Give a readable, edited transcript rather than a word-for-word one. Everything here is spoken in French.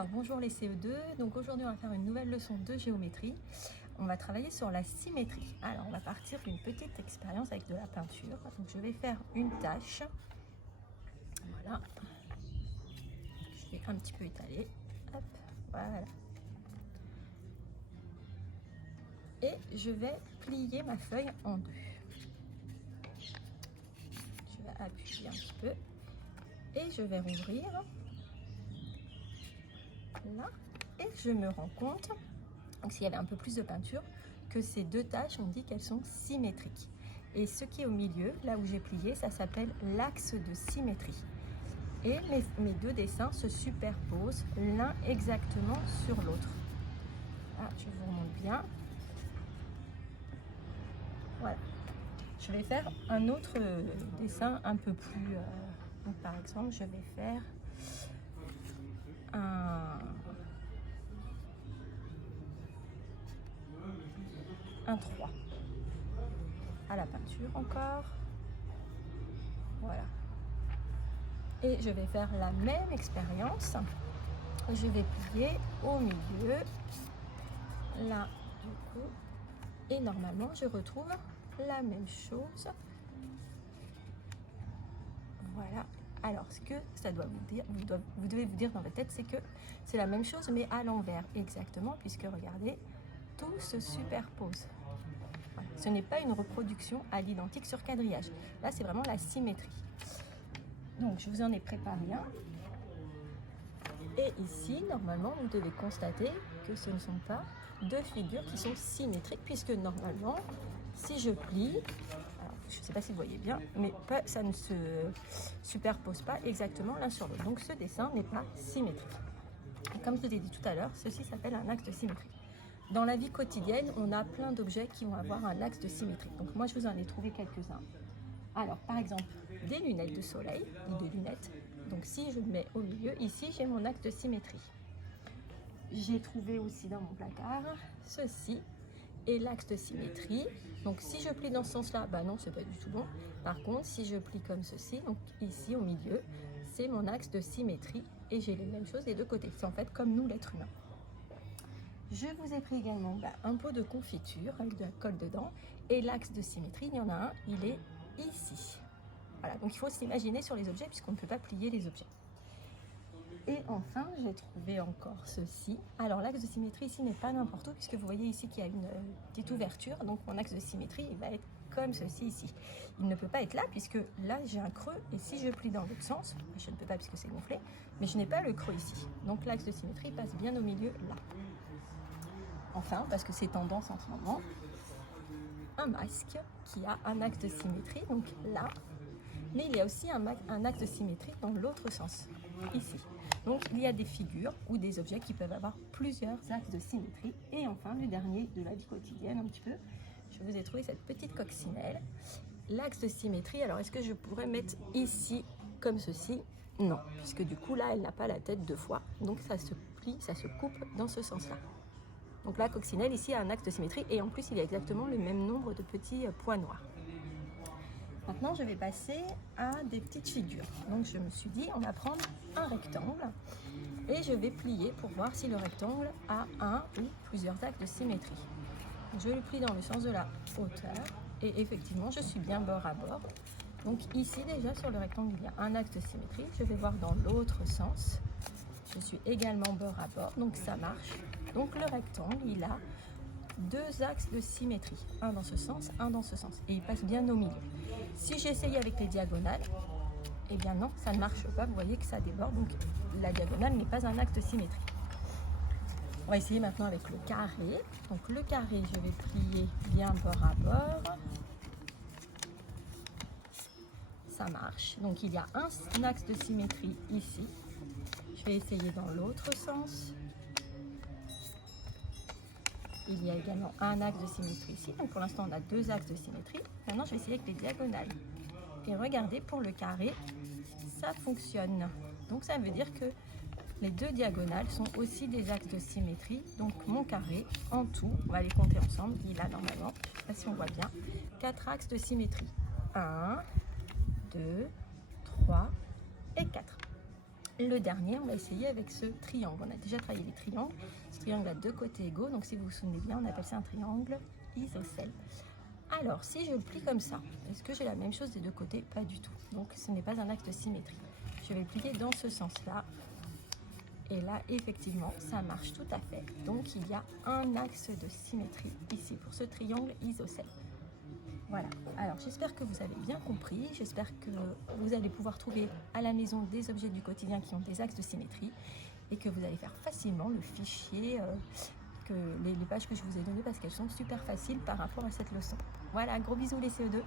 Alors, bonjour les CE2, donc aujourd'hui on va faire une nouvelle leçon de géométrie. On va travailler sur la symétrie. Alors on va partir d'une petite expérience avec de la peinture. Donc je vais faire une tache. Voilà. Je vais un petit peu étaler. Hop, voilà. Et je vais plier ma feuille en deux. Je vais appuyer un petit peu. Et je vais rouvrir. Là. Et je me rends compte, donc s'il y avait un peu plus de peinture, que ces deux taches, on dit qu'elles sont symétriques. Et ce qui est au milieu, là où j'ai plié, ça s'appelle l'axe de symétrie. Et mes deux dessins se superposent l'un exactement sur l'autre. Ah, je vous remonte bien. Voilà. Je vais faire un autre dessin un peu plus... donc par exemple, je vais faire un 3 à la peinture encore. Voilà. Et je vais faire la même expérience. Je vais plier au milieu, là du coup, et normalement je retrouve la même chose. Voilà. Alors ce que ça doit vous dire, vous devez vous dire dans votre tête, c'est que c'est la même chose mais à l'envers, exactement, puisque regardez, tout se superpose. Voilà. Ce n'est pas une reproduction à l'identique sur quadrillage. Là c'est vraiment la symétrie. Donc je vous en ai préparé un. Et ici, normalement, vous devez constater que ce ne sont pas deux figures qui sont symétriques, puisque normalement, si je plie, alors, je ne sais pas si vous voyez bien, mais ça ne se superpose pas exactement l'un sur l'autre. Donc ce dessin n'est pas symétrique. Et comme je vous ai dit tout à l'heure, ceci s'appelle un axe de symétrie. Dans la vie quotidienne, on a plein d'objets qui vont avoir un axe de symétrie. Donc moi, je vous en ai trouvé quelques-uns. Alors, par exemple, des lunettes de soleil, ou des lunettes. Donc, si je mets au milieu, ici, j'ai mon axe de symétrie. J'ai trouvé aussi dans mon placard ceci et l'axe de symétrie. Donc, si je plie dans ce sens-là, bah non, c'est pas du tout bon. Par contre, si je plie comme ceci, donc ici au milieu, c'est mon axe de symétrie et j'ai les mêmes choses des deux côtés. C'est en fait comme nous, l'être humain. Je vous ai pris également un pot de confiture avec de la colle dedans et l'axe de symétrie, il y en a un, il est ici. Voilà, donc il faut s'imaginer sur les objets puisqu'on ne peut pas plier les objets. Et enfin, j'ai trouvé encore ceci. Alors l'axe de symétrie ici n'est pas n'importe où puisque vous voyez ici qu'il y a une petite ouverture. Donc mon axe de symétrie, il va être comme ceci ici. Il ne peut pas être là puisque là j'ai un creux et si je plie dans l'autre sens, je ne peux pas puisque c'est gonflé, mais je n'ai pas le creux ici. Donc l'axe de symétrie passe bien au milieu là. Enfin, parce que c'est tendance en ce moment, un masque qui a un axe de symétrie, donc là, mais il y a aussi un axe de symétrie dans l'autre sens, ici. Donc il y a des figures ou des objets qui peuvent avoir plusieurs axes de symétrie. Et enfin, le dernier de la vie quotidienne un petit peu, je vous ai trouvé cette petite coccinelle. L'axe de symétrie, alors est-ce que je pourrais mettre ici comme ceci? Non, puisque du coup là, elle n'a pas la tête deux fois, donc ça se plie, ça se coupe dans ce sens-là. Donc la coccinelle ici a un axe de symétrie et en plus il y a exactement le même nombre de petits points noirs. Maintenant je vais passer à des petites figures. Donc je me suis dit on va prendre un rectangle et je vais plier pour voir si le rectangle a un ou plusieurs axes de symétrie. Je le plie dans le sens de la hauteur et effectivement je suis bien bord à bord. Donc ici déjà sur le rectangle il y a un axe de symétrie. Je vais voir dans l'autre sens. Je suis également bord à bord, donc ça marche. Donc le rectangle, il a deux axes de symétrie, un dans ce sens, un dans ce sens, et il passe bien au milieu. Si j'essaye avec les diagonales, eh bien non, ça ne marche pas, vous voyez que ça déborde, donc la diagonale n'est pas un axe de symétrie. On va essayer maintenant avec le carré. Donc le carré, je vais plier bien bord à bord. Ça marche. Donc il y a un axe de symétrie ici. Je vais essayer dans l'autre sens. Il y a également un axe de symétrie ici. Donc pour l'instant, on a deux axes de symétrie. Maintenant, je vais essayer avec les diagonales. Et regardez, pour le carré, ça fonctionne. Donc ça veut dire que les deux diagonales sont aussi des axes de symétrie. Donc mon carré, en tout, on va les compter ensemble. Il a normalement, je ne sais pas si on voit bien, 4 axes de symétrie. 1, 2, 3 et 4. le dernier, on va essayer avec ce triangle. On a déjà travaillé les triangles. Ce triangle a deux côtés égaux, donc si vous vous souvenez bien, on appelle ça un triangle isocèle. Alors, si je le plie comme ça, est-ce que j'ai la même chose des deux côtés? Pas du tout. Donc, ce n'est pas un axe de symétrie. Je vais le plier dans ce sens-là. Et là, effectivement, ça marche tout à fait. Donc, il y a un axe de symétrie ici pour ce triangle isocèle. Voilà. Alors, j'espère que vous avez bien compris. J'espère que vous allez pouvoir trouver à la maison des objets du quotidien qui ont des axes de symétrie et que vous allez faire facilement le fichier, les pages que je vous ai données parce qu'elles sont super faciles par rapport à cette leçon. Voilà, gros bisous les CE2.